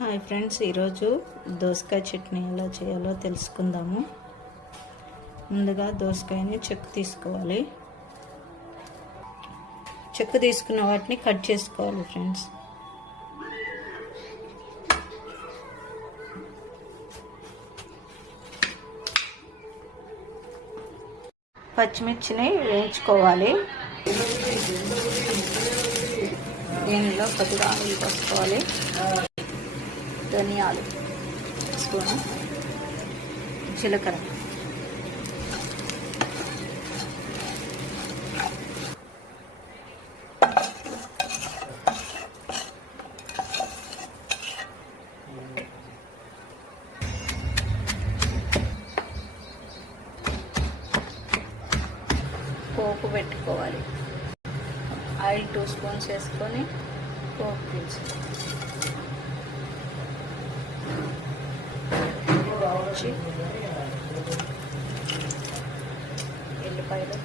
Hi friends, ఈరోజు దోసకాయ చట్నీ ఎలా చేయాలో తెలుసుకుందాము. ముందుగా దోసకాయని చెక్కు తీసుకోవాలి. చెక్కు తీసుకున్న వాటిని కట్ చేసుకోవాలి ఫ్రెండ్స్. పచ్చిమిర్చిని వేయించుకోవాలి. దీనిలో కొద్దిగా ఆయిల్ పోసుకోవాలి. ధనియాలు స్పూను, జీలకర్ర, పోపు పెట్టుకోవాలి. ఆయిల్ 2 స్పూన్స్ వేసుకొని పోపు తీసుకోవాలి. ఎల్లిపాయలు,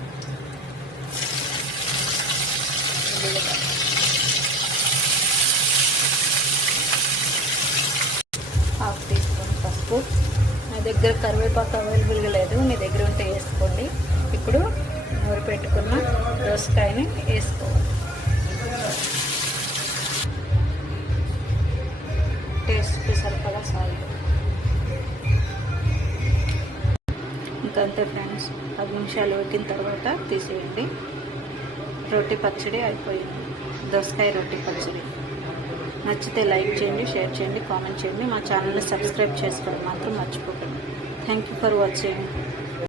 హాఫ్ టీ స్పూన్ పసుపు. నా దగ్గర కరివేపాకు అవైలబుల్గా లేదు, మీ దగ్గర ఉంటే వేసుకోండి. ఇప్పుడు నూరి పెట్టుకున్న దోసకాయని వేసుకోవాలి. టేస్ట్కి సరిపడా సాల్ట్. ఇంకంతే ఫ్రెండ్స్, 10 నిమిషాలు ఉడికిన తర్వాత తీసేయండి. రోటి పచ్చడి అయిపోయింది. దోసకాయ రోటి పచ్చడి. నచ్చితే లైక్ చేయండి, షేర్ చేయండి, కామెంట్ చేయండి. మా ఛానల్ని సబ్స్క్రైబ్ చేసుకోవడం మాత్రం మర్చిపోకండి. Thank you for watching.